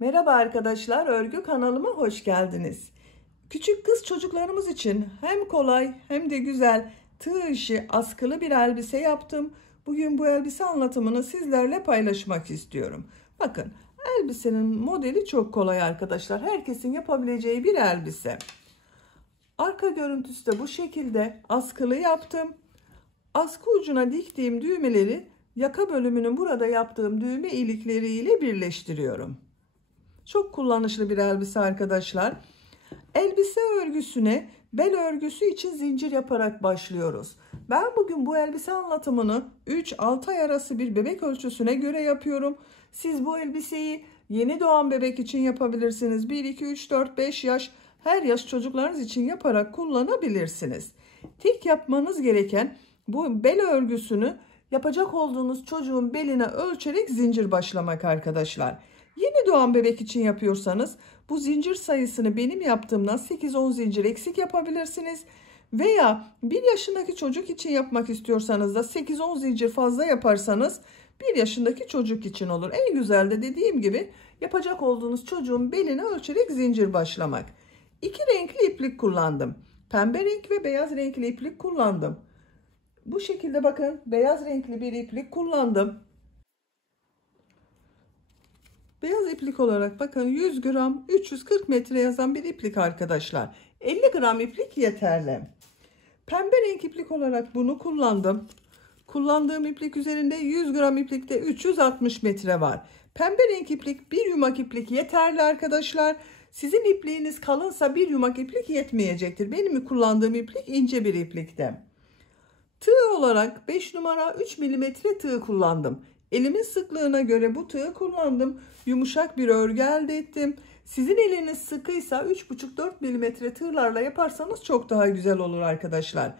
Merhaba arkadaşlar, örgü kanalıma hoş geldiniz. Küçük kız çocuklarımız için hem kolay hem de güzel tığ işi askılı bir elbise yaptım. Bugün bu elbise anlatımını sizlerle paylaşmak istiyorum. Bakın, elbisenin modeli çok kolay arkadaşlar. Herkesin yapabileceği bir elbise. Arka görüntüsü de bu şekilde askılı yaptım. Askı ucuna diktiğim düğmeleri yaka bölümünün burada yaptığım düğme ilikleriyle birleştiriyorum. Çok kullanışlı bir elbise arkadaşlar. Elbise örgüsüne bel örgüsü için zincir yaparak başlıyoruz. Ben bugün bu elbise anlatımını 3-6 ay arası bir bebek ölçüsüne göre yapıyorum. Siz bu elbiseyi yeni doğan bebek için yapabilirsiniz. 1, 2, 3, 4, 5 yaş, her yaş çocuklarınız için yaparak kullanabilirsiniz. Tek yapmanız gereken bu bel örgüsünü yapacak olduğunuz çocuğun beline ölçerek zincir başlamak arkadaşlar. Yeni doğan bebek için yapıyorsanız bu zincir sayısını benim yaptığımdan 8-10 zincir eksik yapabilirsiniz. Veya 1 yaşındaki çocuk için yapmak istiyorsanız da 8-10 zincir fazla yaparsanız 1 yaşındaki çocuk için olur. En güzel de dediğim gibi yapacak olduğunuz çocuğun beline ölçerek zincir başlamak. 2 renkli iplik kullandım. Pembe renk ve beyaz renkli iplik kullandım. Bu şekilde bakın, beyaz renkli bir iplik kullandım. Beyaz iplik olarak bakın 100 gram 340 metre yazan bir iplik arkadaşlar. 50 gram iplik yeterli. Pembe renk iplik olarak bunu kullandım. Kullandığım iplik üzerinde 100 gram iplikte 360 metre var. Pembe renk iplik bir yumak iplik yeterli arkadaşlar. Sizin ipliğiniz kalınsa bir yumak iplik yetmeyecektir. Benim kullandığım iplik ince bir iplikte. Tığ olarak 5 numara 3 milimetre tığ kullandım. Elimin sıklığına göre bu tığı kullandım. Yumuşak bir örgü elde ettim. Sizin eliniz sıkıysa 3,5-4 milimetre tığlarla yaparsanız çok daha güzel olur arkadaşlar.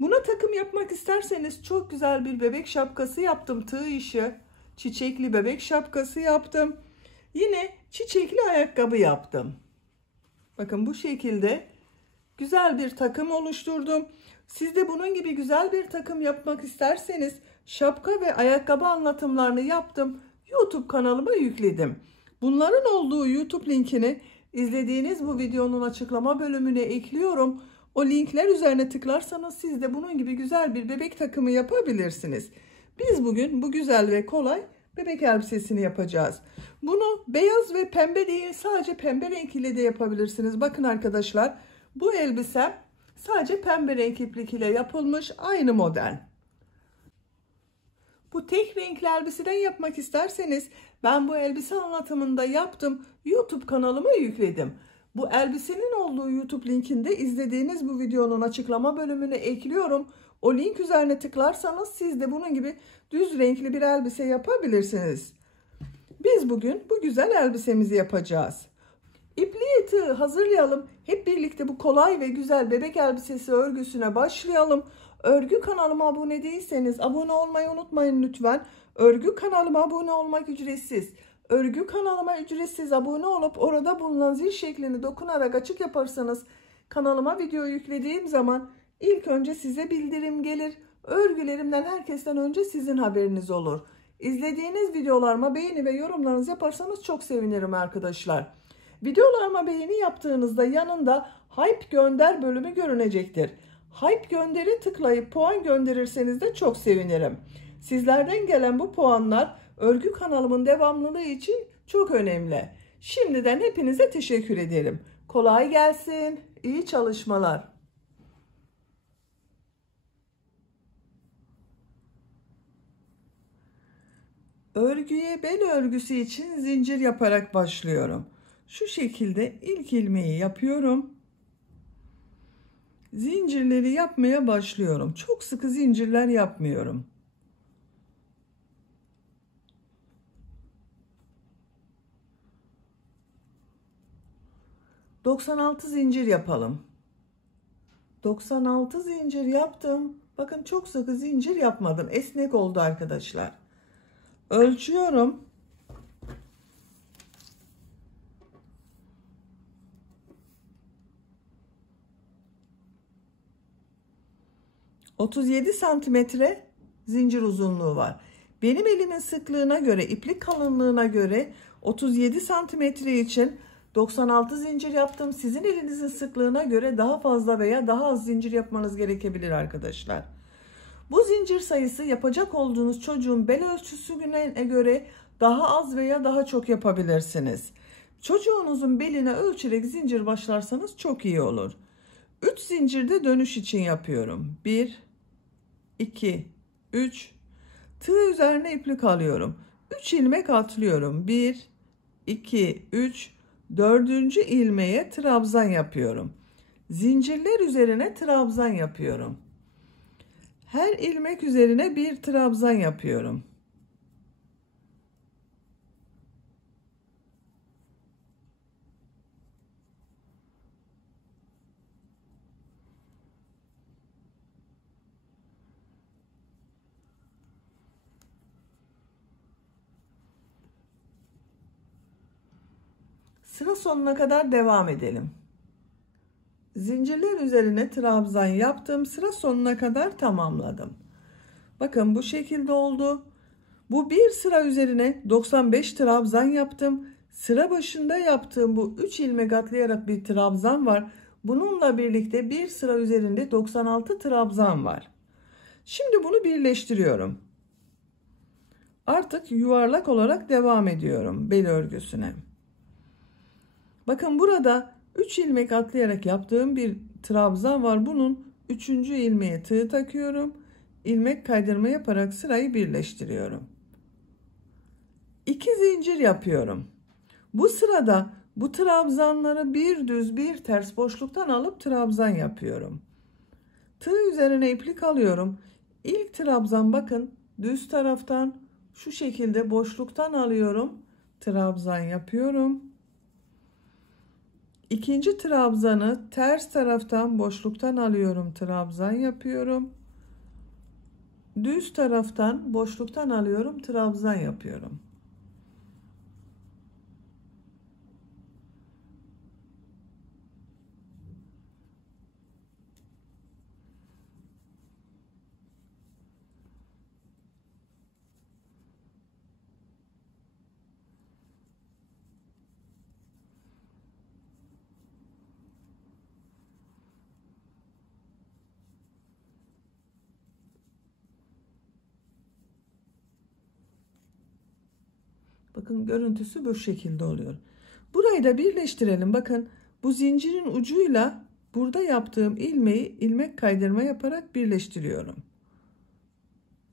Buna takım yapmak isterseniz çok güzel bir bebek şapkası yaptım. Tığ işi çiçekli bebek şapkası yaptım. Yine çiçekli ayakkabı yaptım. Bakın bu şekilde güzel bir takım oluşturdum. Siz de bunun gibi güzel bir takım yapmak isterseniz şapka ve ayakkabı anlatımlarını yaptım. YouTube kanalıma yükledim. Bunların olduğu YouTube linkini izlediğiniz bu videonun açıklama bölümüne ekliyorum. O linkler üzerine tıklarsanız siz de bunun gibi güzel bir bebek takımı yapabilirsiniz. Biz bugün bu güzel ve kolay bebek elbisesini yapacağız. Bunu beyaz ve pembe değil, sadece pembe renk ile de yapabilirsiniz. Bakın arkadaşlar, bu elbise sadece pembe renk iplik ile yapılmış, aynı model. Bu tek renkli elbiseden yapmak isterseniz ben bu elbise anlatımında yaptım. YouTube kanalıma yükledim. Bu elbisenin olduğu YouTube linkinde izlediğiniz bu videonun açıklama bölümüne ekliyorum. O link üzerine tıklarsanız siz de bunun gibi düz renkli bir elbise yapabilirsiniz. Biz bugün bu güzel elbisemizi yapacağız. İpliği tığı hazırlayalım. Hep birlikte bu kolay ve güzel bebek elbisesi örgüsüne başlayalım. Örgü kanalıma abone değilseniz abone olmayı unutmayın lütfen. Örgü kanalıma abone olmak ücretsiz. Örgü kanalıma ücretsiz abone olup orada bulunan zil şeklini dokunarak açık yaparsanız kanalıma video yüklediğim zaman ilk önce size bildirim gelir. Örgülerimden herkesten önce sizin haberiniz olur. İzlediğiniz videolarıma beğeni ve yorumlarınızı yaparsanız çok sevinirim arkadaşlar. Videolarıma beğeni yaptığınızda yanında Hype gönder bölümü görünecektir. Hype gönderi tıklayıp puan gönderirseniz de çok sevinirim. Sizlerden gelen bu puanlar örgü kanalımın devamlılığı için çok önemli. Şimdiden hepinize teşekkür ederim. Kolay gelsin, iyi çalışmalar. Örgüye bel örgüsü için zincir yaparak başlıyorum. Şu şekilde ilk ilmeği yapıyorum. Zincirleri yapmaya başlıyorum. Çok sıkı zincirler yapmıyorum. ...96 zincir yapalım. 96 zincir yaptım. Bakın çok sıkı zincir yapmadım. Esnek oldu arkadaşlar. Ölçüyorum. 37 santimetre zincir uzunluğu var. Benim elimin sıklığına göre, iplik kalınlığına göre 37 santimetre için 96 zincir yaptım. Sizin elinizin sıklığına göre daha fazla veya daha az zincir yapmanız gerekebilir arkadaşlar. Bu zincir sayısı yapacak olduğunuz çocuğun bel ölçüsüne göre daha az veya daha çok yapabilirsiniz. Çocuğunuzun beline ölçerek zincir başlarsanız çok iyi olur. 3 zincirde dönüş için yapıyorum. 1, 2, 3. Tığ üzerine iplik alıyorum. 3 ilmek atlıyorum. 1, 2, 3. 4. ilmeğe trabzan yapıyorum. Zincirler üzerine trabzan yapıyorum. Her ilmek üzerine bir trabzan yapıyorum. Sıra sonuna kadar devam edelim. Zincirler üzerine trabzan yaptım. Sıra sonuna kadar tamamladım. Bakın bu şekilde oldu. Bu bir sıra üzerine 95 trabzan yaptım. Sıra başında yaptığım bu 3 ilmek atlayarak bir trabzan var. Bununla birlikte bir sıra üzerinde 96 trabzan var. Şimdi bunu birleştiriyorum. Artık yuvarlak olarak devam ediyorum bel örgüsüne. Bakın burada 3 ilmek atlayarak yaptığım bir trabzan var. Bunun 3. ilmeğe tığ takıyorum. İlmek kaydırma yaparak sırayı birleştiriyorum. 2 zincir yapıyorum. Bu sırada bu trabzanları bir düz bir ters boşluktan alıp trabzan yapıyorum. Tığ üzerine iplik alıyorum. İlk trabzan bakın düz taraftan şu şekilde boşluktan alıyorum. Trabzan yapıyorum. İkinci trabzanı ters taraftan boşluktan alıyorum. Trabzan yapıyorum. Düz taraftan boşluktan alıyorum. Trabzan yapıyorum. Bakın görüntüsü bu şekilde oluyor. Burayı da birleştirelim. Bakın bu zincirin ucuyla burada yaptığım ilmeği ilmek kaydırma yaparak birleştiriyorum.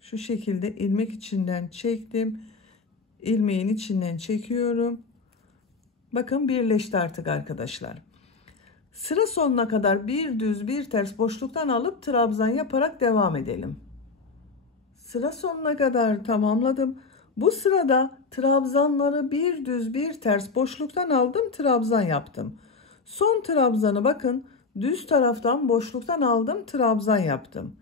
Şu şekilde ilmek içinden çektim. İlmeğin içinden çekiyorum. Bakın birleşti artık arkadaşlar. Sıra sonuna kadar bir düz bir ters boşluktan alıp trabzan yaparak devam edelim. Sıra sonuna kadar tamamladım. Bu sırada trabzanları bir düz bir ters boşluktan aldım, trabzan yaptım. Son trabzanı bakın düz taraftan boşluktan aldım, trabzan yaptım.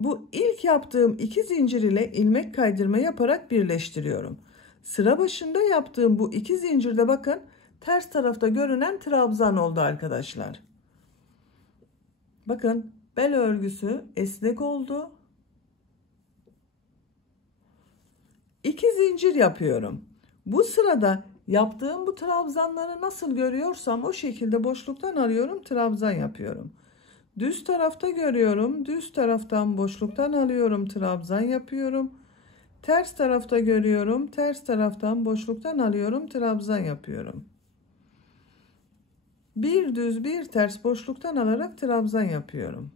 Bu ilk yaptığım 2 zincir ile ilmek kaydırma yaparak birleştiriyorum. Sıra başında yaptığım bu 2 zincirde bakın ters tarafta görünen trabzan oldu arkadaşlar. Bakın bel örgüsü esnek oldu. 2 zincir yapıyorum. Bu sırada yaptığım bu trabzanları nasıl görüyorsam o şekilde boşluktan alıyorum, trabzan yapıyorum. Düz tarafta görüyorum, düz taraftan boşluktan alıyorum, trabzan yapıyorum. Ters tarafta görüyorum, ters taraftan boşluktan alıyorum, trabzan yapıyorum. Bir düz bir ters boşluktan alarak trabzan yapıyorum.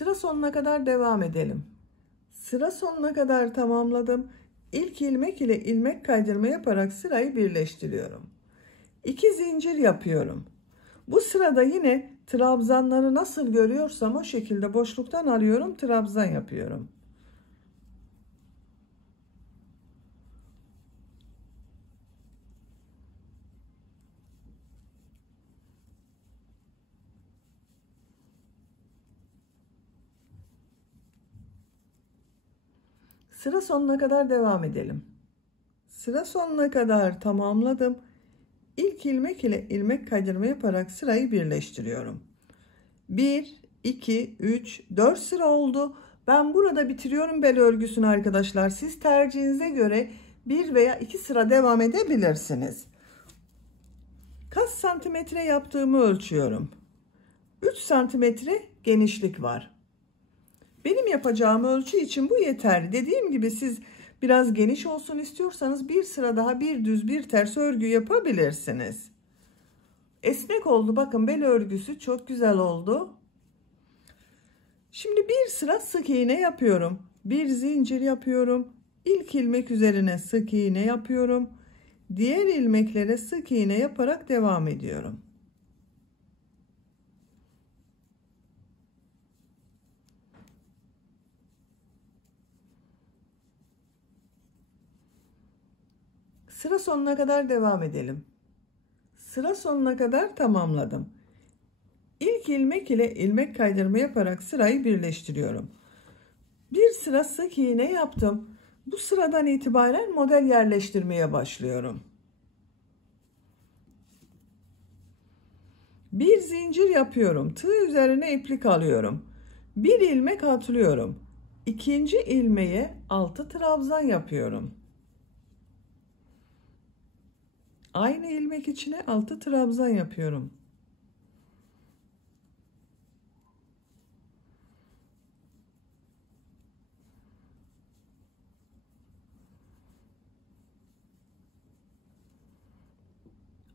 Sıra sonuna kadar devam edelim. Sıra sonuna kadar tamamladım. İlk ilmek ile ilmek kaydırma yaparak sırayı birleştiriyorum. 2 zincir yapıyorum. Bu sırada yine trabzanları nasıl görüyorsam o şekilde boşluktan alıyorum, trabzan yapıyorum. Sıra sonuna kadar devam edelim. Sıra sonuna kadar tamamladım. İlk ilmek ile ilmek kaydırma yaparak sırayı birleştiriyorum. 1, 2, 3, 4 sıra oldu. Ben burada bitiriyorum bel örgüsünü arkadaşlar. Siz tercihinize göre 1 veya 2 sıra devam edebilirsiniz. Kaç santimetre yaptığımı ölçüyorum. 3 santimetre genişlik var. Benim yapacağım ölçü için bu yeterli. Dediğim gibi siz biraz geniş olsun istiyorsanız bir sıra daha bir düz bir ters örgü yapabilirsiniz. Esnek oldu. Bakın bel örgüsü çok güzel oldu. Şimdi bir sıra sık iğne yapıyorum. Bir zincir yapıyorum. İlk ilmek üzerine sık iğne yapıyorum. Diğer ilmeklere sık iğne yaparak devam ediyorum. Sıra sonuna kadar devam edelim. Sıra sonuna kadar tamamladım. İlk ilmek ile ilmek kaydırma yaparak sırayı birleştiriyorum. Bir sıra sık iğne yaptım. Bu sıradan itibaren model yerleştirmeye başlıyorum. Bir zincir yapıyorum. Tığ üzerine iplik alıyorum. Bir ilmek atlıyorum. İkinci ilmeğe 6 trabzan yapıyorum. Aynı ilmek içine 6 trabzan yapıyorum.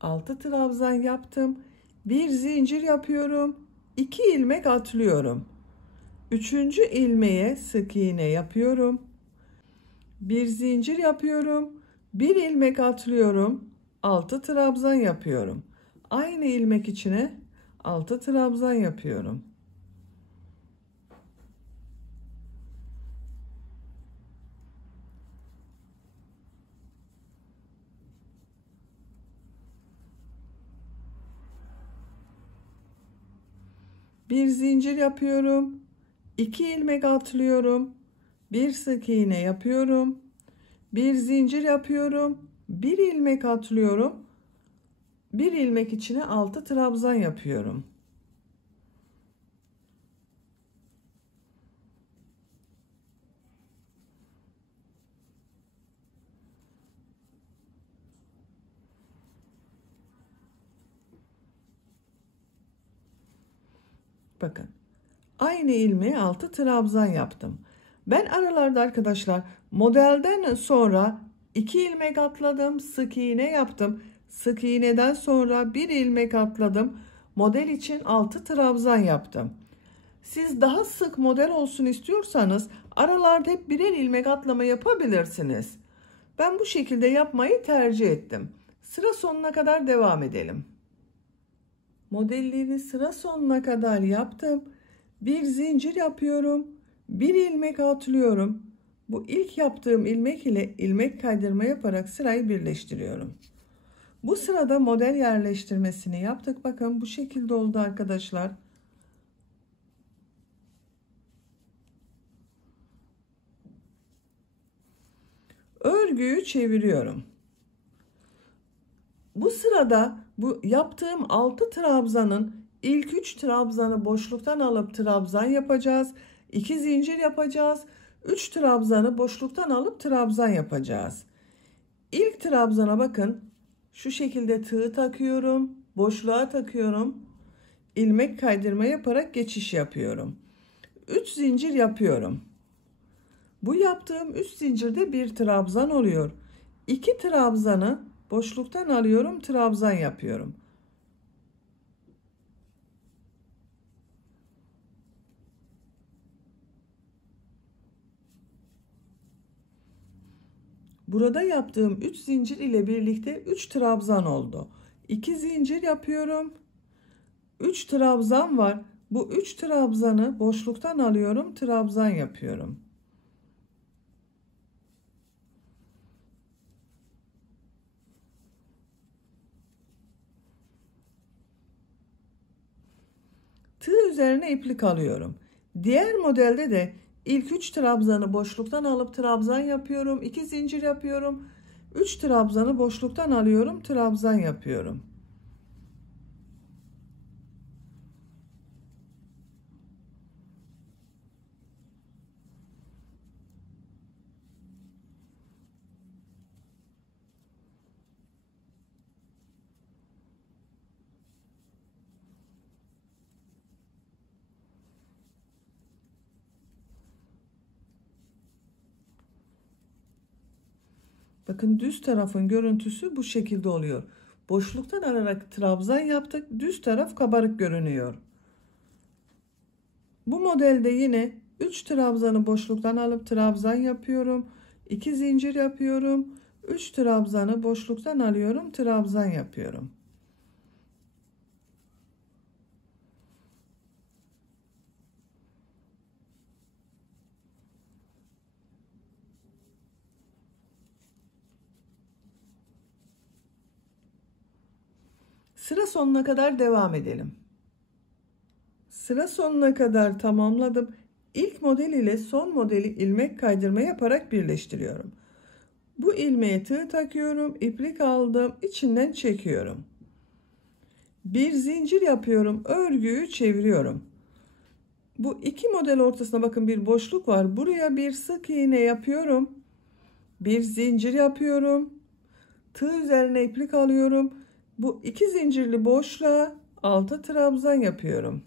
Altı trabzan yaptım. Bir zincir yapıyorum. 2 ilmek atlıyorum. Üçüncü ilmeğe sık iğne yapıyorum. Bir zincir yapıyorum. Bir ilmek atlıyorum. 6 trabzan yapıyorum. Aynı ilmek içine 6 trabzan yapıyorum. Bir zincir yapıyorum. 2 ilmek atlıyorum. Bir sık iğne yapıyorum. Bir zincir yapıyorum. Bir ilmek atlıyorum. Bir ilmek içine 6 trabzan yapıyorum. Bakın. Aynı ilmeğe 6 trabzan yaptım. Ben aralarda arkadaşlar modelden sonra 2 ilmek atladım, sık iğne yaptım. Sık iğneden sonra bir ilmek atladım. Model için 6 trabzan yaptım. Siz daha sık model olsun istiyorsanız aralarda hep birer ilmek atlama yapabilirsiniz. Ben bu şekilde yapmayı tercih ettim. Sıra sonuna kadar devam edelim. Modellerini sıra sonuna kadar yaptım. Bir zincir yapıyorum. Bir ilmek atlıyorum. Bu ilk yaptığım ilmek ile ilmek kaydırma yaparak sırayı birleştiriyorum. Bu sırada model yerleştirmesini yaptık. Bakın bu şekilde oldu arkadaşlar. Örgüyü çeviriyorum. Bu sırada bu yaptığım 6 trabzanın ilk 3 trabzanı boşluktan alıp trabzan yapacağız. 2 zincir yapacağız. 3 trabzanı boşluktan alıp trabzan yapacağız. İlk trabzana bakın. Şu şekilde tığ takıyorum. Boşluğa takıyorum. İlmek kaydırma yaparak geçiş yapıyorum. 3 zincir yapıyorum. Bu yaptığım 3 zincirde bir trabzan oluyor. 2 trabzanı boşluktan alıyorum, trabzan yapıyorum. Burada yaptığım 3 zincir ile birlikte 3 trabzan oldu. 2 zincir yapıyorum. 3 trabzan var. Bu 3 trabzanı boşluktan alıyorum, trabzan yapıyorum. Tığ üzerine iplik alıyorum. Diğer modelde de ilk 3 trabzanı boşluktan alıp trabzan yapıyorum. 2 zincir yapıyorum. 3 trabzanı boşluktan alıyorum, trabzan yapıyorum. Bakın düz tarafın görüntüsü bu şekilde oluyor. Boşluktan alarak trabzan yaptık. Düz taraf kabarık görünüyor. Bu modelde yine 3 trabzanı boşluktan alıp trabzan yapıyorum. 2 zincir yapıyorum. 3 trabzanı boşluktan alıyorum, trabzan yapıyorum. Sıra sonuna kadar devam edelim. Sıra sonuna kadar tamamladım. İlk model ile son modeli ilmek kaydırma yaparak birleştiriyorum. Bu ilmeğe tığ takıyorum, iplik aldım, içinden çekiyorum. Bir zincir yapıyorum, örgüyü çeviriyorum. Bu iki model ortasına bakın bir boşluk var. Buraya bir sık iğne yapıyorum. Bir zincir yapıyorum. Tığ üzerine iplik alıyorum. Bu iki zincirli boşluğa 6 trabzan yapıyorum.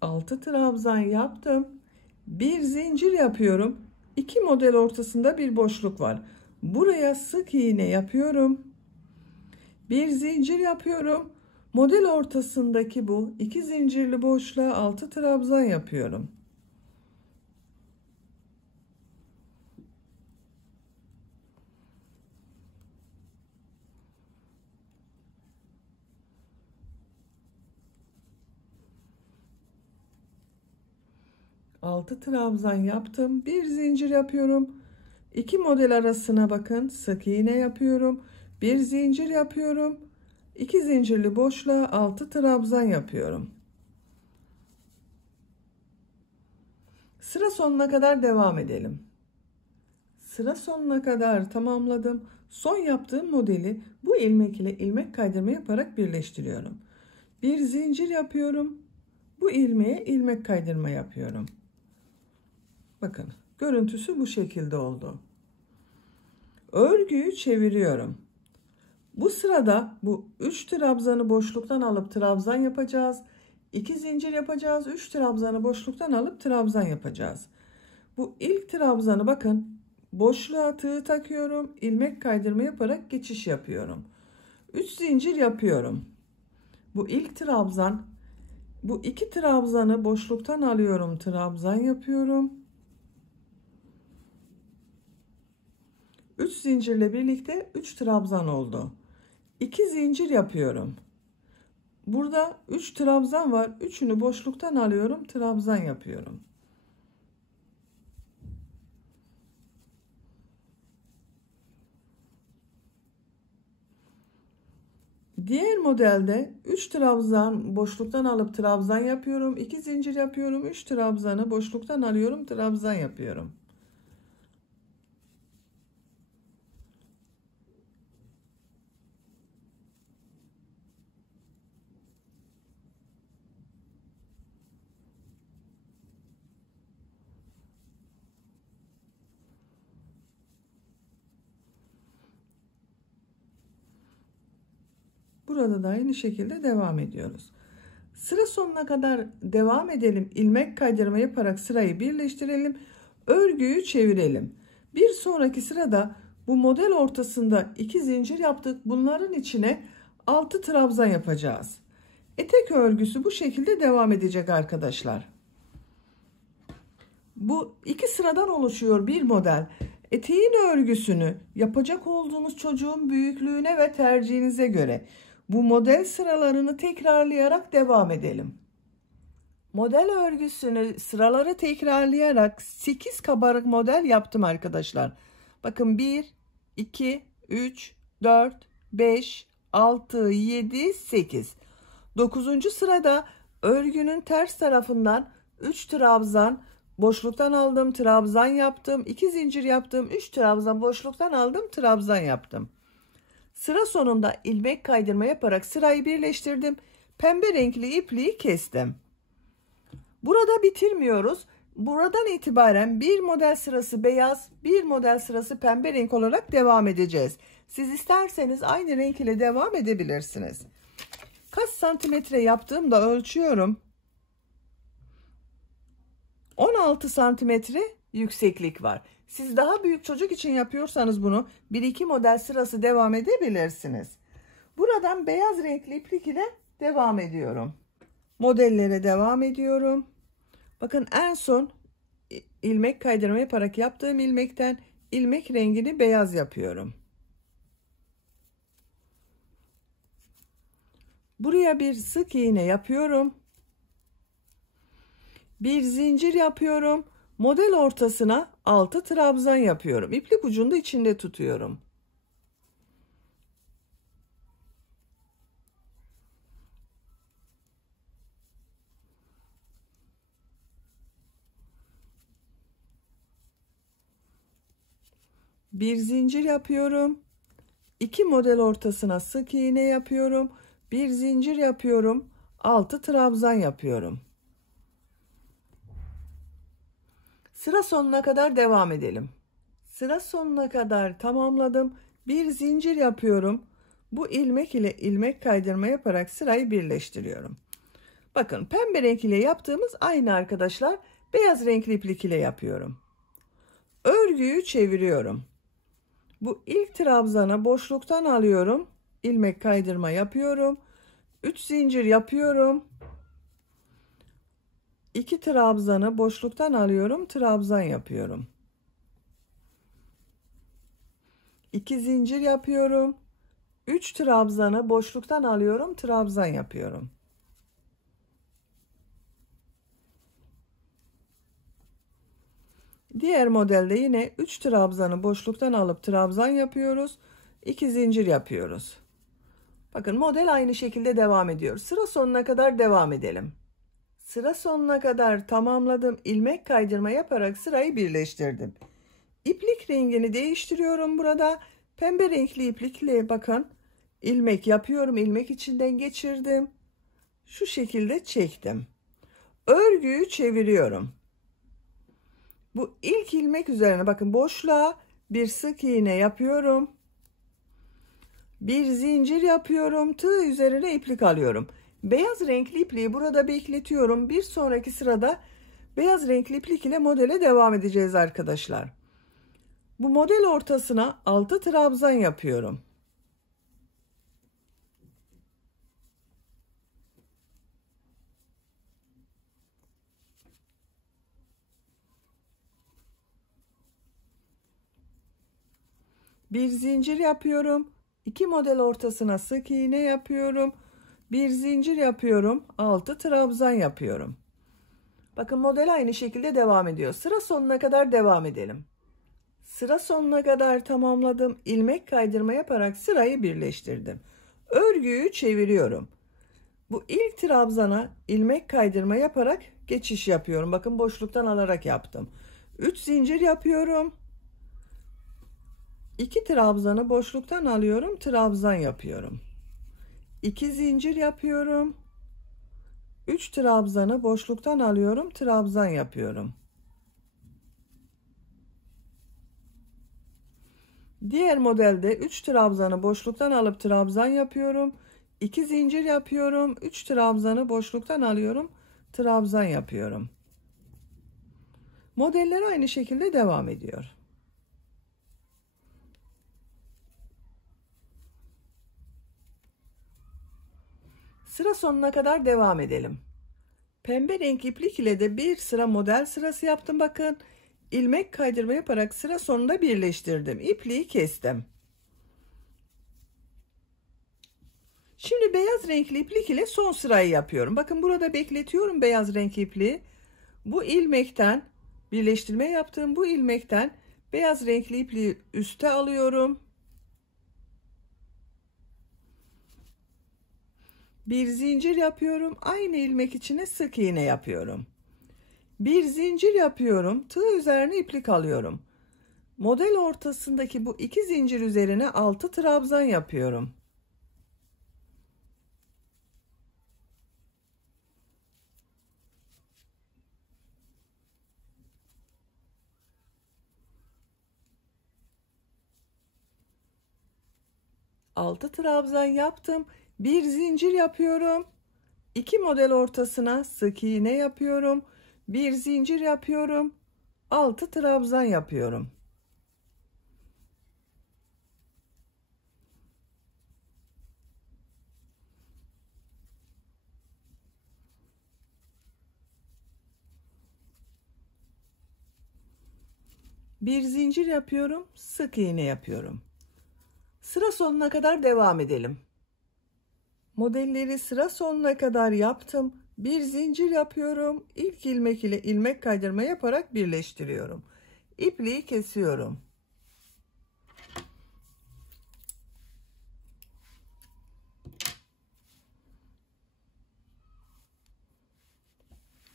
Altı trabzan yaptım. Bir zincir yapıyorum. İki model ortasında bir boşluk var. Buraya sık iğne yapıyorum. Bir zincir yapıyorum. Model ortasındaki bu iki zincirli boşluğa 6 trabzan yapıyorum. Altı trabzan yaptım. Bir zincir yapıyorum. İki model arasına bakın. Sık iğne yapıyorum. Bir zincir yapıyorum. İki zincirli boşluğa 6 trabzan yapıyorum. Sıra sonuna kadar devam edelim. Sıra sonuna kadar tamamladım. Son yaptığım modeli bu ilmek ile ilmek kaydırma yaparak birleştiriyorum. Bir zincir yapıyorum. Bu ilmeğe ilmek kaydırma yapıyorum. Bakın görüntüsü bu şekilde oldu. Örgüyü çeviriyorum. Bu sırada bu 3 trabzanı boşluktan alıp trabzan yapacağız. 2 zincir yapacağız. 3 trabzanı boşluktan alıp trabzan yapacağız. Bu ilk trabzanı bakın boşluğa tığ takıyorum. İlmek kaydırma yaparak geçiş yapıyorum. 3 zincir yapıyorum. Bu ilk trabzan, bu iki trabzanı boşluktan alıyorum. Trabzan yapıyorum. 3 zincirle birlikte 3 trabzan oldu. 2 zincir yapıyorum. Burada 3 trabzan var. 3'ünü boşluktan alıyorum. Trabzan yapıyorum. Diğer modelde 3 trabzan boşluktan alıp trabzan yapıyorum. 2 zincir yapıyorum. 3 trabzanı boşluktan alıyorum. Trabzan yapıyorum. Burada da aynı şekilde devam ediyoruz. Sıra sonuna kadar devam edelim. İlmek kaydırma yaparak sırayı birleştirelim. Örgüyü çevirelim. Bir sonraki sırada bu model ortasında 2 zincir yaptık. Bunların içine 6 trabzan yapacağız. Etek örgüsü bu şekilde devam edecek arkadaşlar. Bu iki sıradan oluşuyor bir model. Eteğin örgüsünü yapacak olduğunuz çocuğun büyüklüğüne ve tercihinize göre bu model sıralarını tekrarlayarak devam edelim. Model örgüsünü sıraları tekrarlayarak 8 kabarık model yaptım arkadaşlar. Bakın 1, 2, 3, 4, 5, 6, 7, 8. 9. sırada örgünün ters tarafından 3 trabzan, boşluktan aldım, trabzan yaptım, 2 zincir yaptım, 3 trabzan, boşluktan aldım, trabzan yaptım. Sıra sonunda ilmek kaydırma yaparak sırayı birleştirdim. Pembe renkli ipliği kestim. Burada bitirmiyoruz. Buradan itibaren bir model sırası beyaz, bir model sırası pembe renk olarak devam edeceğiz. Siz isterseniz aynı renk ile devam edebilirsiniz. Kaç santimetre yaptığımda ölçüyorum. 16 santimetre yükseklik var. Siz daha büyük çocuk için yapıyorsanız bunu 1-2 model sırası devam edebilirsiniz. Buradan beyaz renkli iplik ile devam ediyorum. Modellere devam ediyorum. Bakın en son ilmek kaydırma yaparak yaptığım ilmekten ilmek rengini beyaz yapıyorum. Buraya bir sık iğne yapıyorum. Bir zincir yapıyorum. Model ortasına 6 trabzan yapıyorum. İplik ucunu da içinde tutuyorum. Bir zincir yapıyorum. 2 model ortasına sık iğne yapıyorum. Bir zincir yapıyorum. 6 trabzan yapıyorum. Sıra sonuna kadar devam edelim. Sıra sonuna kadar tamamladım. Bir zincir yapıyorum. Bu ilmek ile ilmek kaydırma yaparak sırayı birleştiriyorum. Bakın pembe renk ile yaptığımız aynı arkadaşlar. Beyaz renkli iplik ile yapıyorum. Örgüyü çeviriyorum. Bu ilk trabzana boşluktan alıyorum. İlmek kaydırma yapıyorum. 3 zincir yapıyorum. 2 trabzanı boşluktan alıyorum. Trabzan yapıyorum. 2 zincir yapıyorum. 3 trabzanı boşluktan alıyorum. Trabzan yapıyorum. Diğer modelde yine 3 trabzanı boşluktan alıp trabzan yapıyoruz. 2 zincir yapıyoruz. Bakın model aynı şekilde devam ediyor. Sıra sonuna kadar devam edelim. Sıra sonuna kadar tamamladım. İlmek kaydırma yaparak sırayı birleştirdim. İplik rengini değiştiriyorum burada. Pembe renkli iplikle bakın ilmek yapıyorum. İlmek içinden geçirdim. Şu şekilde çektim. Örgüyü çeviriyorum. Bu ilk ilmek üzerine bakın boşluğa bir sık iğne yapıyorum. Bir zincir yapıyorum. Tığ üzerine iplik alıyorum. Beyaz renkli ipliği burada bekletiyorum. Bir sonraki sırada beyaz renkli iplik ile modele devam edeceğiz arkadaşlar. Bu model ortasına 6 trabzan yapıyorum. Bir zincir yapıyorum. 2 model ortasına sık iğne yapıyorum. Bir zincir yapıyorum. 6 trabzan yapıyorum. Bakın model aynı şekilde devam ediyor. Sıra sonuna kadar devam edelim. Sıra sonuna kadar tamamladım. İlmek kaydırma yaparak sırayı birleştirdim. Örgüyü çeviriyorum. Bu ilk trabzana ilmek kaydırma yaparak geçiş yapıyorum. Bakın boşluktan alarak yaptım. 3 zincir yapıyorum. 2 trabzanı boşluktan alıyorum. Trabzan yapıyorum. 2 zincir yapıyorum. 3 trabzanı boşluktan alıyorum. Trabzan yapıyorum. Diğer modelde 3 trabzanı boşluktan alıp trabzan yapıyorum. 2 zincir yapıyorum. 3 trabzanı boşluktan alıyorum. Trabzan yapıyorum. Modeller aynı şekilde devam ediyor. Sıra sonuna kadar devam edelim. Pembe renk iplik ile de bir sıra model sırası yaptım. Bakın ilmek kaydırma yaparak sıra sonunda birleştirdim. İpliği kestim. Şimdi beyaz renkli iplik ile son sırayı yapıyorum. Bakın burada bekletiyorum beyaz renk ipliği. Bu ilmekten birleştirme yaptığım bu ilmekten beyaz renkli ipliği üste alıyorum. Bir zincir yapıyorum. Aynı ilmek içine sık iğne yapıyorum. Bir zincir yapıyorum. Tığ üzerine iplik alıyorum. Model ortasındaki bu iki zincir üzerine 6 trabzan yapıyorum. Altı trabzan yaptım. Bir zincir yapıyorum. İki model ortasına sık iğne yapıyorum. Bir zincir yapıyorum. 6 trabzan yapıyorum. Bir zincir yapıyorum, sık iğne yapıyorum. Sıra sonuna kadar devam edelim. Modelleri sıra sonuna kadar yaptım. Bir zincir yapıyorum. İlk ilmek ile ilmek kaydırma yaparak birleştiriyorum. İpliği kesiyorum.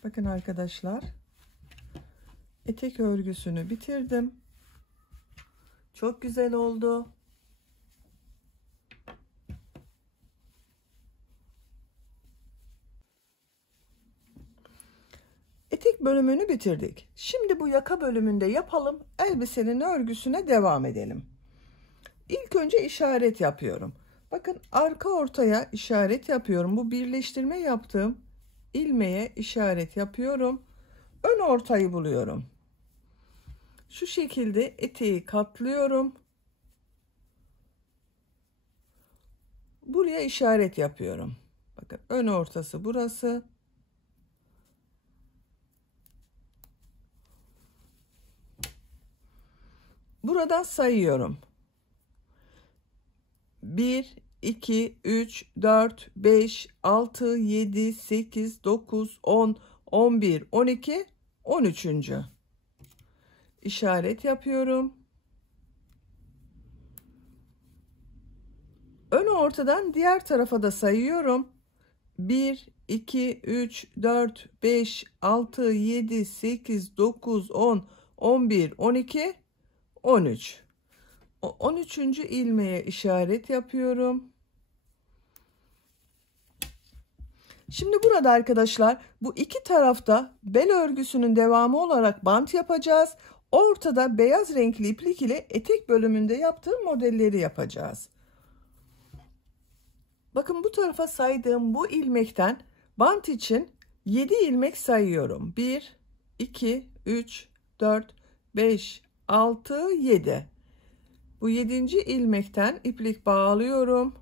Bakın arkadaşlar. Etek örgüsünü bitirdim. Çok güzel oldu. Etek bölümünü bitirdik. Şimdi bu yaka bölümünde yapalım. Elbisenin örgüsüne devam edelim. İlk önce işaret yapıyorum. Bakın arka ortaya işaret yapıyorum. Bu birleştirme yaptığım ilmeğe işaret yapıyorum. Ön ortayı buluyorum. Şu şekilde eteği katlıyorum. Buraya işaret yapıyorum. Bakın ön ortası burası. Buradan sayıyorum. 1, 2, 3, 4, 5, 6, 7, 8, 9, 10, 11, 12, 13. İşaret yapıyorum. Ön ortadan diğer tarafa da sayıyorum. 1, 2, 3, 4, 5, 6, 7, 8, 9, 10, 11, 12, 13. 13. ilmeğe işaret yapıyorum. Şimdi burada arkadaşlar bu iki tarafta bel örgüsünün devamı olarak bant yapacağız. Ortada beyaz renkli iplik ile etek bölümünde yaptığım modelleri yapacağız. Bakın bu tarafa saydığım bu ilmekten bant için 7 ilmek sayıyorum. 1, 2, 3, 4, 5, 6, 7. Bu 7. ilmekten iplik bağlıyorum.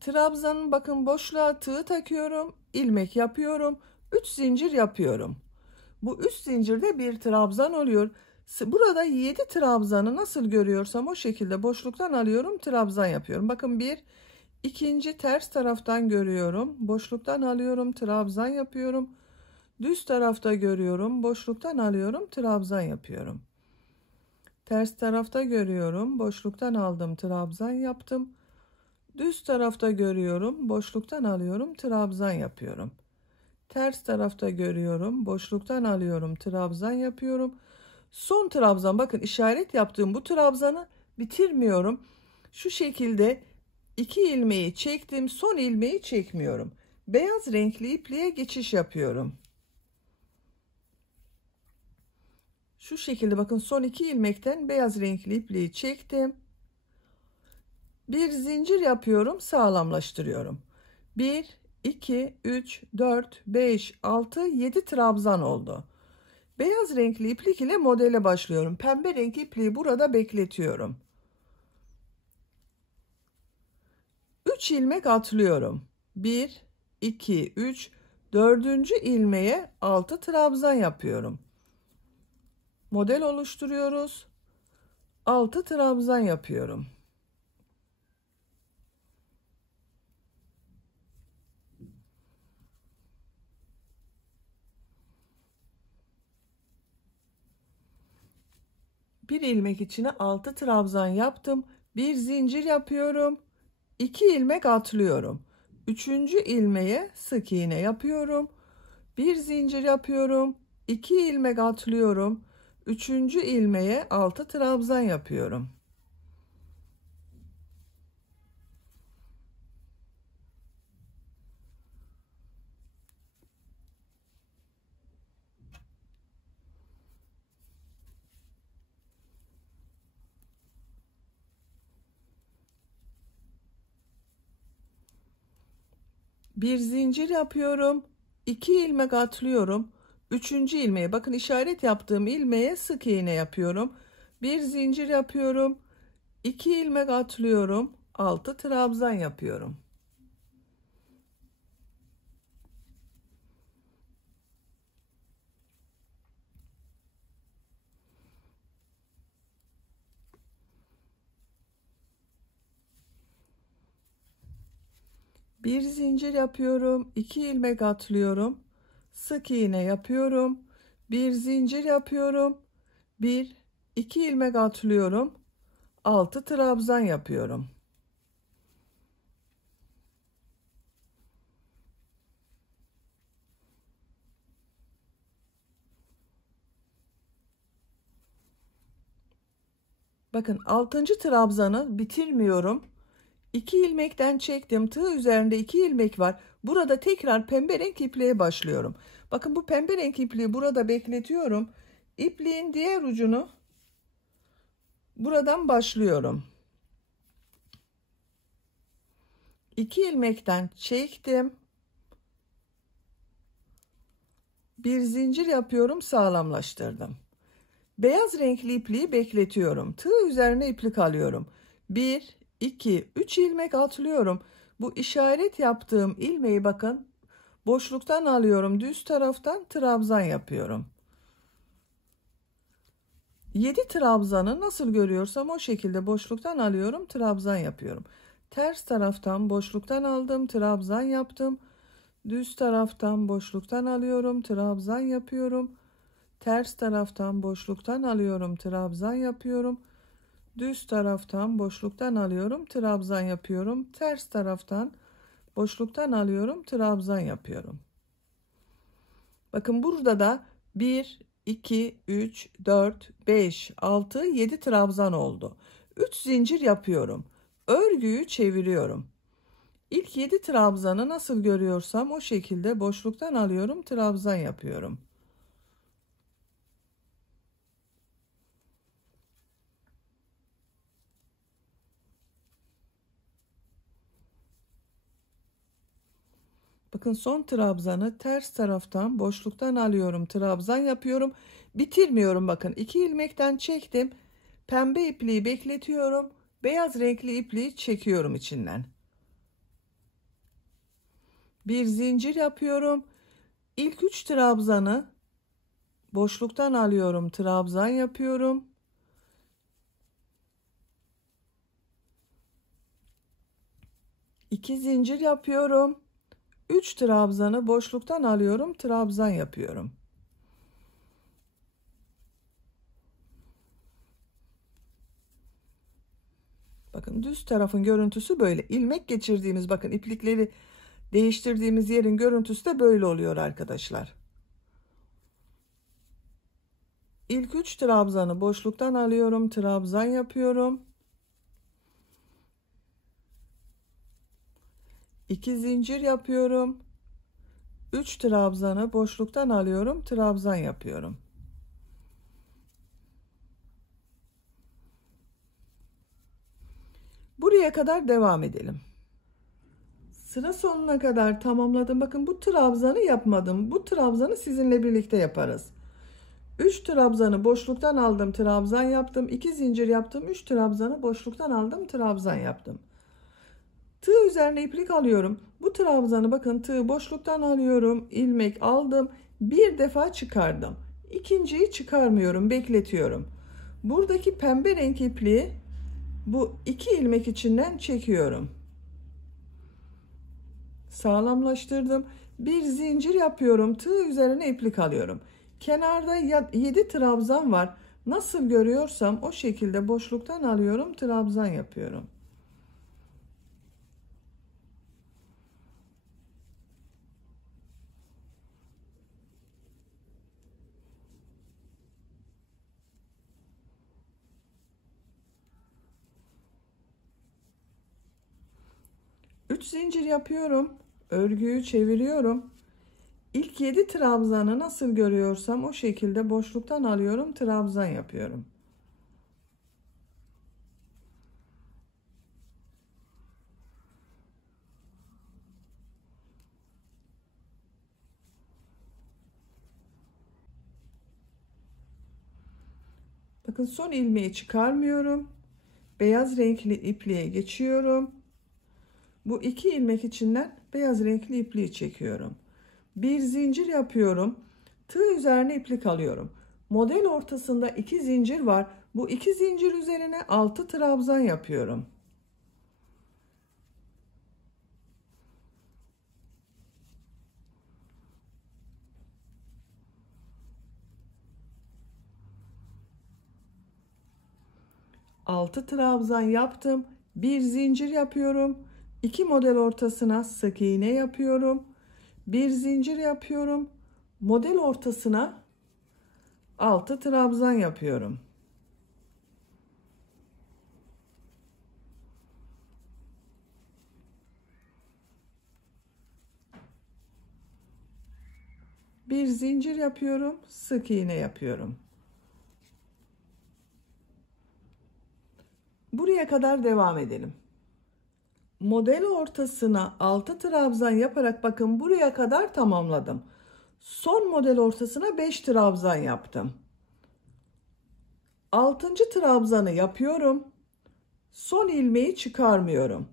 Trabzanın bakın boşluğa tığ takıyorum. İlmek yapıyorum. 3 zincir yapıyorum. Bu 3 zincirde bir trabzan oluyor. Burada 7 trabzanı nasıl görüyorsam o şekilde boşluktan alıyorum, trabzan yapıyorum. Bakın bir, ikinci ters taraftan görüyorum. Boşluktan alıyorum, trabzan yapıyorum. Düz tarafta görüyorum. Boşluktan alıyorum, trabzan yapıyorum. Ters tarafta görüyorum. Boşluktan aldım, trabzan yaptım. Düz tarafta görüyorum. Boşluktan alıyorum, trabzan yapıyorum. Ters tarafta görüyorum. Boşluktan alıyorum, trabzan yapıyorum. Son trabzan, bakın işaret yaptığım bu trabzanı bitirmiyorum. Şu şekilde 2 ilmeği çektim. Son ilmeği çekmiyorum. Beyaz renkli ipliğe geçiş yapıyorum. Şu şekilde bakın son 2 ilmekten beyaz renkli ipliği çektim. Bir zincir yapıyorum, sağlamlaştırıyorum. 1, 2, 3, 4, 5, 6, 7 trabzan oldu. Beyaz renkli iplik ile modele başlıyorum. Pembe renkli ipliği burada bekletiyorum. 3 ilmek atlıyorum. 1, 2, 3, 4. ilmeğe 6 trabzan yapıyorum. Model oluşturuyoruz. 6 trabzan yapıyorum. Bir ilmek içine 6 trabzan yaptım. Bir zincir yapıyorum. 2 ilmek atlıyorum. Üçüncü ilmeğe sık iğne yapıyorum. Bir zincir yapıyorum. 2 ilmek atlıyorum. Üçüncü ilmeğe 6 trabzan yapıyorum. Bir zincir yapıyorum. 2 ilmek atlıyorum. Üçüncü ilmeğe, bakın işaret yaptığım ilmeğe sık iğne yapıyorum. Bir zincir yapıyorum. 2 ilmek atlıyorum. 6 trabzan yapıyorum. Bir zincir yapıyorum. 2 ilmek atlıyorum. Sık iğne yapıyorum. Bir zincir yapıyorum. 1 2 ilmek atlıyorum. 6 trabzan yapıyorum. Bakın 6. trabzanı bitirmiyorum. 2 ilmekten çektim. Tığ üzerinde 2 ilmek var. Burada tekrar pembe renk ipliğe başlıyorum. Bakın bu pembe renk ipliği burada bekletiyorum. İpliğin diğer ucunu buradan başlıyorum. 2 ilmekten çektim. Bir zincir yapıyorum, sağlamlaştırdım. Beyaz renkli ipliği bekletiyorum. Tığ üzerine iplik alıyorum. 1 2 3 ilmek atlıyorum. Bu işaret yaptığım ilmeği bakın boşluktan alıyorum, düz taraftan trabzan yapıyorum. 7 trabzanı nasıl görüyorsam o şekilde boşluktan alıyorum, trabzan yapıyorum. Ters taraftan boşluktan aldım, trabzan yaptım. Düz taraftan boşluktan alıyorum, trabzan yapıyorum. Ters taraftan boşluktan alıyorum, trabzan yapıyorum. Düz taraftan boşluktan alıyorum, trabzan yapıyorum. Ters taraftan boşluktan alıyorum, trabzan yapıyorum. Bakın burada da 1 2 3 4 5 6 7 trabzan oldu. 3 zincir yapıyorum. Örgüyü çeviriyorum. İlk 7 trabzanı nasıl görüyorsam o şekilde boşluktan alıyorum, trabzan yapıyorum. Bakın son trabzanı ters taraftan boşluktan alıyorum, trabzan yapıyorum. Bitirmiyorum, bakın 2 ilmekten çektim. Pembe ipliği bekletiyorum. Beyaz renkli ipliği çekiyorum içinden. Bir zincir yapıyorum. İlk 3 trabzanı boşluktan alıyorum, trabzan yapıyorum. İki zincir yapıyorum. 3 trabzanı boşluktan alıyorum, trabzan yapıyorum. Bakın düz tarafın görüntüsü böyle. İlmek geçirdiğimiz, bakın iplikleri değiştirdiğimiz yerin görüntüsü de böyle oluyor arkadaşlar. İlk 3 trabzanı boşluktan alıyorum, trabzan yapıyorum. 2 zincir yapıyorum. 3 trabzanı boşluktan alıyorum, trabzan yapıyorum. Buraya kadar devam edelim. Sıra sonuna kadar tamamladım. Bakın bu trabzanı yapmadım. Bu trabzanı sizinle birlikte yaparız. 3 trabzanı boşluktan aldım, trabzan yaptım. 2 zincir yaptım. 3 trabzanı boşluktan aldım, trabzan yaptım. Tığ üzerine iplik alıyorum. Bu trabzanı bakın tığ boşluktan alıyorum. İlmek aldım. Bir defa çıkardım. İkinciyi çıkarmıyorum, bekletiyorum. Buradaki pembe renk ipliği bu 2 ilmek içinden çekiyorum. Sağlamlaştırdım. Bir zincir yapıyorum. Tığ üzerine iplik alıyorum. Kenarda 7 trabzan var. Nasıl görüyorsam o şekilde boşluktan alıyorum, trabzan yapıyorum. Üç zincir yapıyorum. Örgüyü çeviriyorum. İlk 7 trabzanı nasıl görüyorsam o şekilde boşluktan alıyorum, trabzan yapıyorum. Bakın son ilmeği çıkarmıyorum. Beyaz renkli ipliğe geçiyorum. Bu 2 ilmek içinden beyaz renkli ipliği çekiyorum. Bir zincir yapıyorum. Tığ üzerine iplik alıyorum. Model ortasında 2 zincir var. Bu 2 zincir üzerine 6 trabzan yapıyorum. Altı trabzan yaptım. Bir zincir yapıyorum. 2 model ortasına sık iğne yapıyorum. Bir zincir yapıyorum. Model ortasına 6 trabzan yapıyorum. Bir zincir yapıyorum, sık iğne yapıyorum. Buraya kadar devam edelim. Model ortasına 6 trabzan yaparak bakın buraya kadar tamamladım. Son model ortasına 5 trabzan yaptım. 6. trabzanı yapıyorum. Son ilmeği çıkarmıyorum.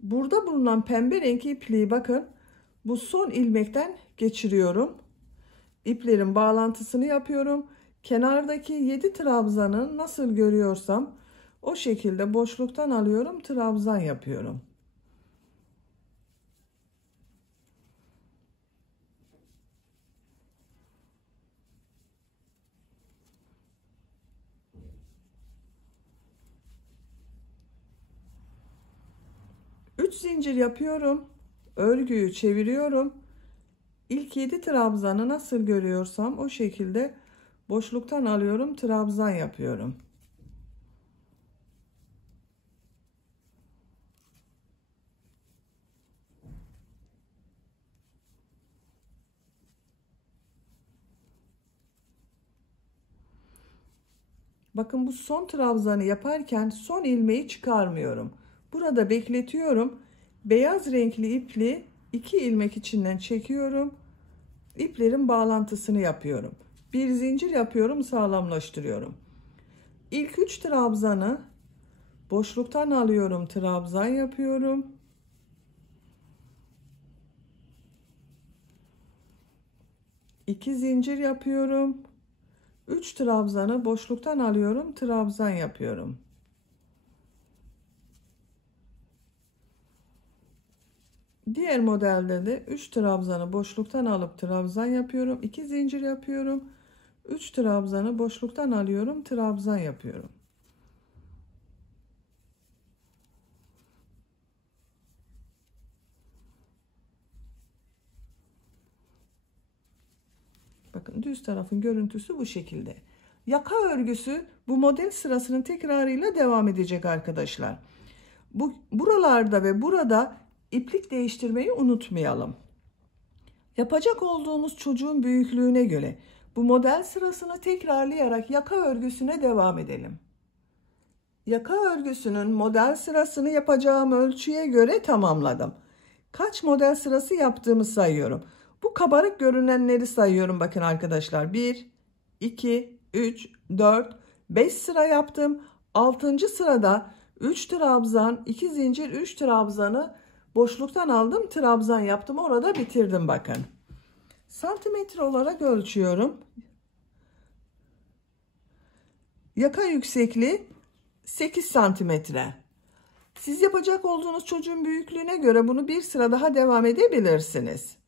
Burada bulunan pembe renk ipliği bakın bu son ilmekten geçiriyorum. İplerin bağlantısını yapıyorum. Kenardaki 7 trabzanı nasıl görüyorsam o şekilde boşluktan alıyorum, trabzan yapıyorum. Üç zincir yapıyorum. Örgüyü çeviriyorum. İlk 7 trabzanı nasıl görüyorsam o şekilde boşluktan alıyorum, trabzan yapıyorum. Bakın bu son trabzanı yaparken son ilmeği çıkarmıyorum. Burada bekletiyorum. Beyaz renkli ipliği 2 ilmek içinden çekiyorum. İplerin bağlantısını yapıyorum. Bir zincir yapıyorum, sağlamlaştırıyorum. İlk 3 trabzanı boşluktan alıyorum, trabzan yapıyorum. İki zincir yapıyorum. 3 trabzanı boşluktan alıyorum, trabzan yapıyorum. Diğer modelde de 3 trabzanı boşluktan alıp trabzan yapıyorum. 2 zincir yapıyorum. 3 trabzanı boşluktan alıyorum, trabzan yapıyorum. Bakın düz tarafın görüntüsü bu şekilde. Yaka örgüsü bu model sırasının tekrarıyla devam edecek arkadaşlar. Buralarda ve burada iplik değiştirmeyi unutmayalım. Yapacak olduğumuz çocuğun büyüklüğüne göre bu model sırasını tekrarlayarak yaka örgüsüne devam edelim. Yaka örgüsünün model sırasını yapacağım ölçüye göre tamamladım. Kaç model sırası yaptığımı sayıyorum. Bu kabarık görünenleri sayıyorum bakın arkadaşlar. 1, 2, 3, 4, 5 sıra yaptım. 6. sırada 3 trabzan, 2 zincir, 3 trabzanı boşluktan aldım. Trabzan yaptım. Orada bitirdim bakın. Santimetre olarak ölçüyorum. Yaka yüksekliği 8 santimetre. Siz yapacak olduğunuz çocuğun büyüklüğüne göre bunu bir sıra daha devam edebilirsiniz.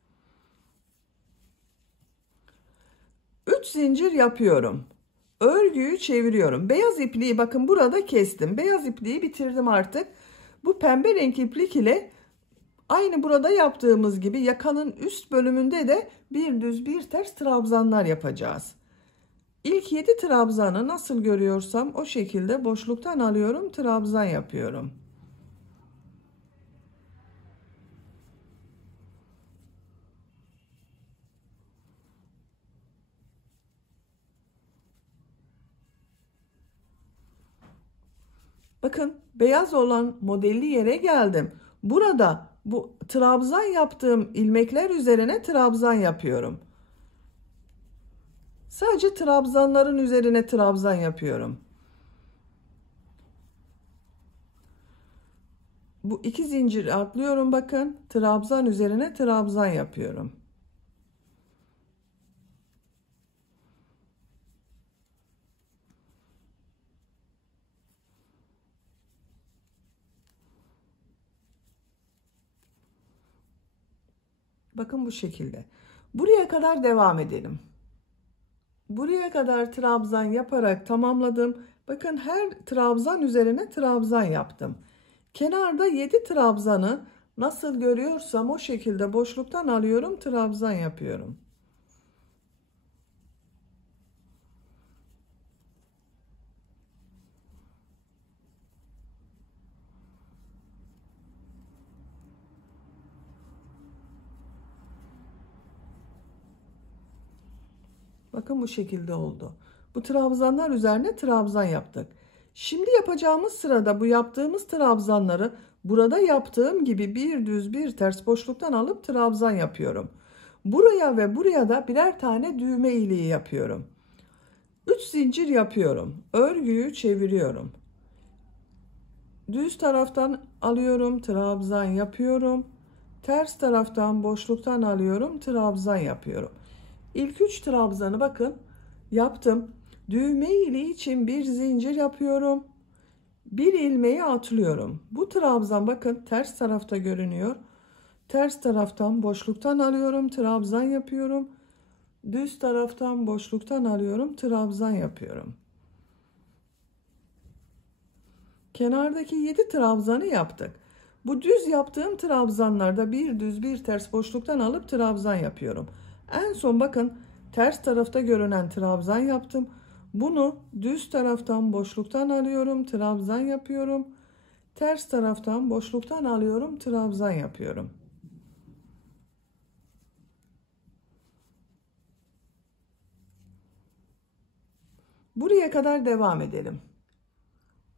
3 zincir yapıyorum. Örgüyü çeviriyorum. Beyaz ipliği bakın burada kestim. Beyaz ipliği bitirdim artık. Bu pembe renk iplik ile aynı burada yaptığımız gibi yakanın üst bölümünde de bir düz bir ters trabzanlar yapacağız. İlk 7 trabzanı nasıl görüyorsam o şekilde boşluktan alıyorum, trabzan yapıyorum. Bakın beyaz olan modelli yere geldim. Burada bu trabzan yaptığım ilmekler üzerine trabzan yapıyorum. Sadece trabzanların üzerine trabzan yapıyorum. Bu 2 zincir atlıyorum bakın. Trabzan üzerine trabzan yapıyorum. Bakın bu şekilde. Buraya kadar devam edelim. Buraya kadar trabzan yaparak tamamladım. Bakın her trabzan üzerine trabzan yaptım. Kenarda 7 trabzanı nasıl görüyorsam o şekilde boşluktan alıyorum, trabzan yapıyorum. Bakın bu şekilde oldu. Bu trabzanlar üzerine trabzan yaptık. Şimdi yapacağımız sırada bu yaptığımız trabzanları burada yaptığım gibi bir düz bir ters boşluktan alıp trabzan yapıyorum. Buraya ve buraya da birer tane düğme iliği yapıyorum. 3 zincir yapıyorum. Örgüyü çeviriyorum. Düz taraftan alıyorum, trabzan yapıyorum. Ters taraftan boşluktan alıyorum, trabzan yapıyorum. İlk 3 trabzanı bakın yaptım. Düğme iliği için bir zincir yapıyorum. Bir ilmeği atlıyorum. Bu trabzan bakın ters tarafta görünüyor. Ters taraftan boşluktan alıyorum, trabzan yapıyorum. Düz taraftan boşluktan alıyorum, trabzan yapıyorum. Kenardaki 7 trabzanı yaptık. Bu düz yaptığım trabzanlarda bir düz bir ters boşluktan alıp trabzan yapıyorum. En son bakın ters tarafta görünen trabzan yaptım. Bunu düz taraftan boşluktan alıyorum, trabzan yapıyorum. Ters taraftan boşluktan alıyorum, trabzan yapıyorum. Buraya kadar devam edelim.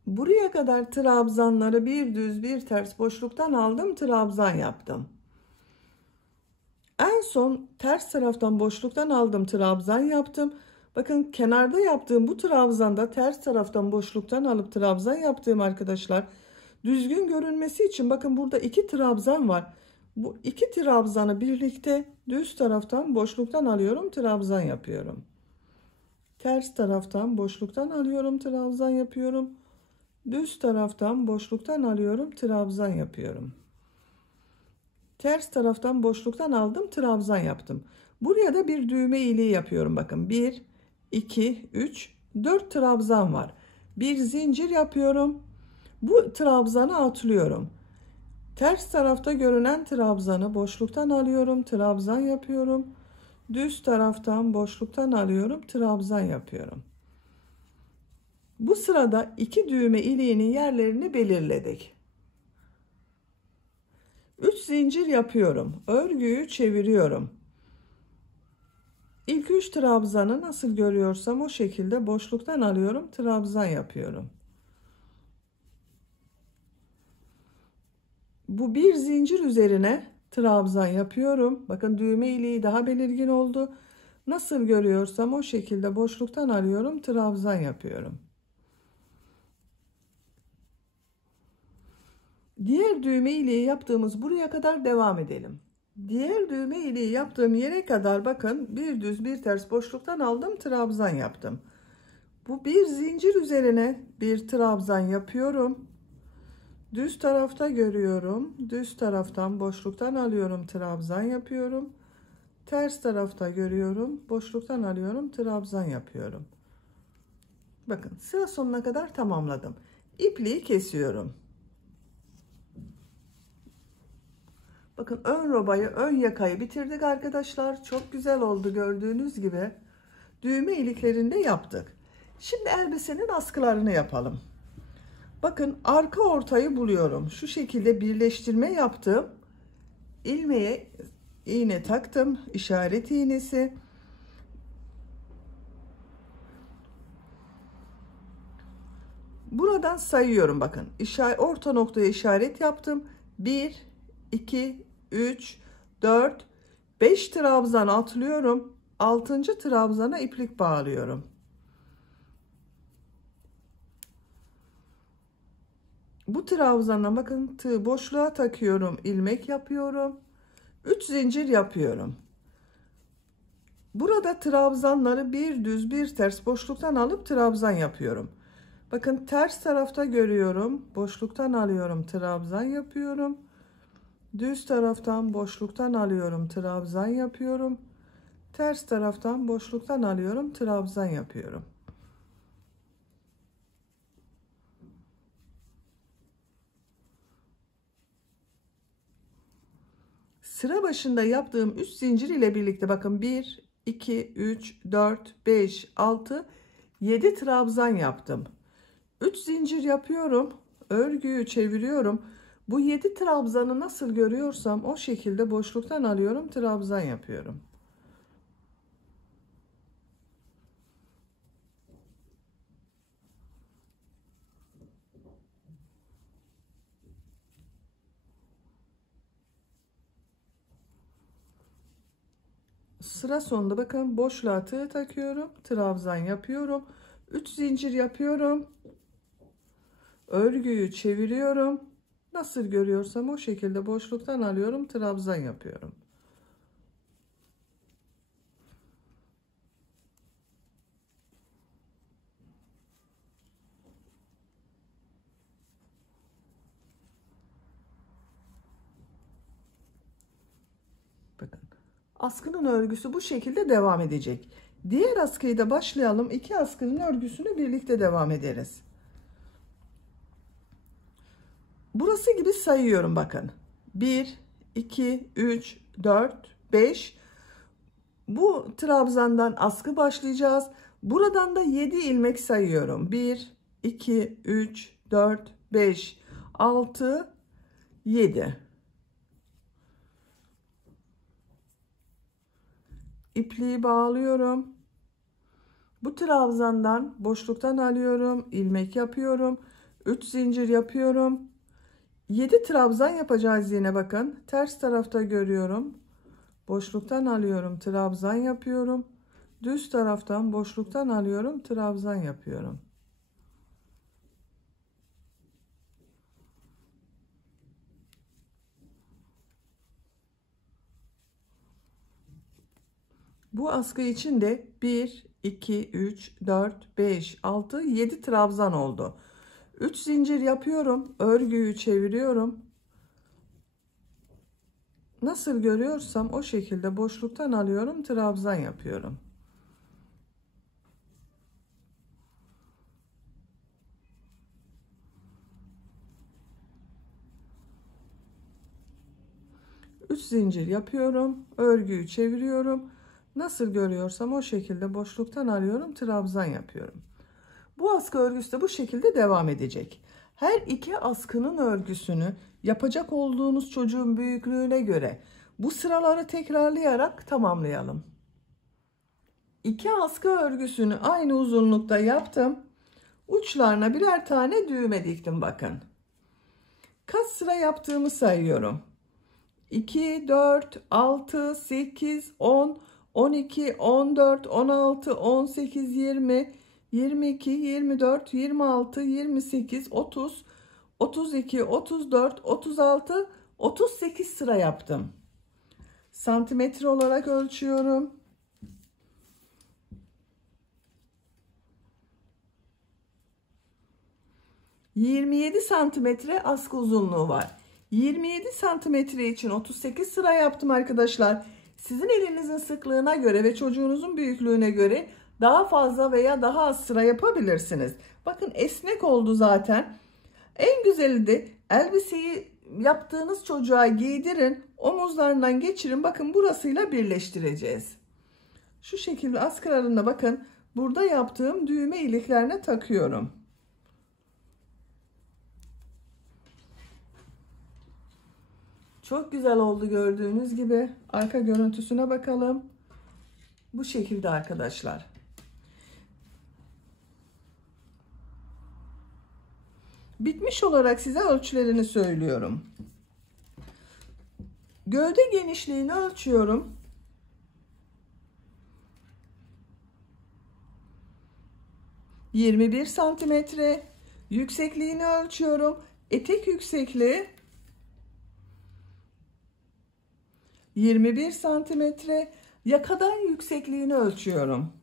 Buraya kadar trabzanları bir düz bir ters boşluktan aldım, trabzan yaptım. En son ters taraftan boşluktan aldım, trabzan yaptım. Bakın kenarda yaptığım bu trabzanda ters taraftan boşluktan alıp trabzan yaptığım arkadaşlar. Düzgün görünmesi için bakın burada 2 trabzan var. Bu 2 trabzanı birlikte düz taraftan boşluktan alıyorum, trabzan yapıyorum. Ters taraftan boşluktan alıyorum, trabzan yapıyorum. Düz taraftan boşluktan alıyorum, trabzan yapıyorum. Ters taraftan boşluktan aldım, trabzan yaptım. Buraya da bir düğme iliği yapıyorum. Bakın 1, 2, 3, 4 trabzan var. Bir zincir yapıyorum. Bu trabzanı atlıyorum. Ters tarafta görünen trabzanı boşluktan alıyorum, trabzan yapıyorum. Düz taraftan boşluktan alıyorum, trabzan yapıyorum. Bu sırada 2 düğme iliğinin yerlerini belirledik. 3 zincir yapıyorum. Örgüyü çeviriyorum. İlk 3 trabzanı nasıl görüyorsam o şekilde boşluktan alıyorum, trabzan yapıyorum. Bu bir zincir üzerine trabzan yapıyorum. Bakın düğme iliği daha belirgin oldu. Nasıl görüyorsam o şekilde boşluktan alıyorum, trabzan yapıyorum. Diğer düğme iliği yaptığımız buraya kadar devam edelim. Diğer düğme iliği yaptığım yere kadar bakın bir düz bir ters boşluktan aldım, trabzan yaptım. Bu bir zincir üzerine bir trabzan yapıyorum. Düz tarafta görüyorum. Düz taraftan boşluktan alıyorum, trabzan yapıyorum. Ters tarafta görüyorum. Boşluktan alıyorum, trabzan yapıyorum. Bakın sıra sonuna kadar tamamladım. İpliği kesiyorum. Bakın ön robayı, ön yakayı bitirdik arkadaşlar. Çok güzel oldu gördüğünüz gibi. Düğme iliklerinde yaptık. Şimdi elbisenin askılarını yapalım. Bakın arka ortayı buluyorum. Şu şekilde birleştirme yaptım. İlmeğe iğne taktım. İşaret iğnesi. Buradan sayıyorum bakın. Orta noktaya işaret yaptım. 1, 2, 3, 4, 5 trabzan atlıyorum. 6. trabzana iplik bağlıyorum. Bu trabzana bakın tığ boşluğa takıyorum. İlmek yapıyorum. 3 zincir yapıyorum. Burada trabzanları bir düz bir ters boşluktan alıp trabzan yapıyorum. Bakın ters tarafta görüyorum. Boşluktan alıyorum, trabzan yapıyorum. Düz taraftan boşluktan alıyorum, trabzan yapıyorum. Ters taraftan boşluktan alıyorum, trabzan yapıyorum. Sıra başında yaptığım 3 zincir ile birlikte bakın 1, 2, 3, 4, 5, 6, 7 trabzan yaptım. 3 zincir yapıyorum. Örgüyü çeviriyorum. Bu 7 trabzanı nasıl görüyorsam o şekilde boşluktan alıyorum, trabzan yapıyorum. Sıra sonunda bakın boşluğa tığ takıyorum, trabzan yapıyorum. 3 zincir yapıyorum. Örgüyü çeviriyorum. Nasıl görüyorsam o şekilde boşluktan alıyorum, trabzan yapıyorum. Bakın. Askının örgüsü bu şekilde devam edecek. Diğer askıyı da başlayalım. 2 askının örgüsünü birlikte devam ederiz. Burası gibi sayıyorum bakın. 1, 2, 3, 4, 5. Bu trabzandan askı başlayacağız. Buradan da 7 ilmek sayıyorum. 1, 2, 3, 4, 5, 6, 7. İpliği bağlıyorum. Bu trabzandan boşluktan alıyorum. İlmek yapıyorum. 3 zincir yapıyorum. 7 trabzan yapacağız yine bakın. Ters tarafta görüyorum. Boşluktan alıyorum, trabzan yapıyorum. Düz taraftan boşluktan alıyorum, trabzan yapıyorum. Bu askı için de 1, 2, 3, 4, 5, 6, 7 trabzan oldu. 3 zincir yapıyorum. Örgüyü çeviriyorum. Nasıl görüyorsam o şekilde boşluktan alıyorum, trabzan yapıyorum. Üç zincir yapıyorum. Örgüyü çeviriyorum. Nasıl görüyorsam o şekilde boşluktan alıyorum, trabzan yapıyorum. Bu askı örgüsü de bu şekilde devam edecek. Her iki askının örgüsünü yapacak olduğunuz çocuğun büyüklüğüne göre bu sıraları tekrarlayarak tamamlayalım. 2 askı örgüsünü aynı uzunlukta yaptım. Uçlarına birer tane düğme diktim bakın. Kaç sıra yaptığımı sayıyorum. 2, 4, 6, 8, 10, 12, 14, 16, 18, 20, 22, 24, 26, 28, 30, 32, 34, 36, 38 sıra yaptım. Santimetre olarak ölçüyorum. 27 santimetre askı uzunluğu var. 27 santimetre için 38 sıra yaptım arkadaşlar. Sizin elinizin sıklığına göre ve çocuğunuzun büyüklüğüne göre daha fazla veya daha az sıra yapabilirsiniz. Bakın esnek oldu zaten. En güzeli de elbiseyi yaptığınız çocuğa giydirin, omuzlarından geçirin. Bakın burasıyla birleştireceğiz. Şu şekilde askılarında bakın burada yaptığım düğme iliklerine takıyorum. Çok güzel oldu gördüğünüz gibi. Arka görüntüsüne bakalım. Bu şekilde arkadaşlar. Bitmiş olarak size ölçülerini söylüyorum. Gövde genişliğini ölçüyorum. 21 santimetre. Yüksekliğini ölçüyorum. Etek yüksekliği 21 santimetre. Yakadan yüksekliğini ölçüyorum.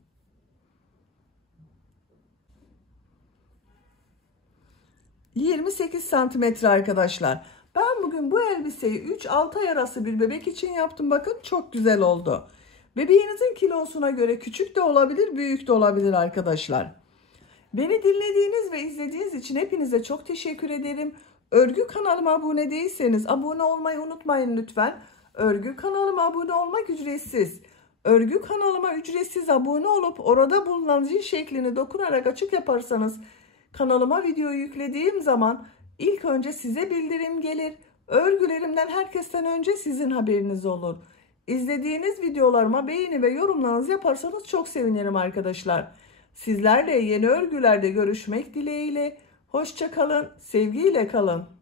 28 santimetre arkadaşlar. Ben bugün bu elbiseyi 3-6 ay arası bir bebek için yaptım. Bakın çok güzel oldu. Bebeğinizin kilosuna göre küçük de olabilir, büyük de olabilir arkadaşlar. Beni dinlediğiniz ve izlediğiniz için hepinize çok teşekkür ederim. Örgü kanalıma abone değilseniz abone olmayı unutmayın lütfen. Örgü kanalıma abone olmak ücretsiz. Örgü kanalıma ücretsiz abone olup orada bulunan zil şeklini dokunarak açık yaparsanız kanalıma video yüklediğim zaman ilk önce size bildirim gelir. Örgülerimden herkesten önce sizin haberiniz olur. İzlediğiniz videolarıma beğeni ve yorumlarınızı yaparsanız çok sevinirim arkadaşlar. Sizlerle yeni örgülerde görüşmek dileğiyle. Hoşça kalın, sevgiyle kalın.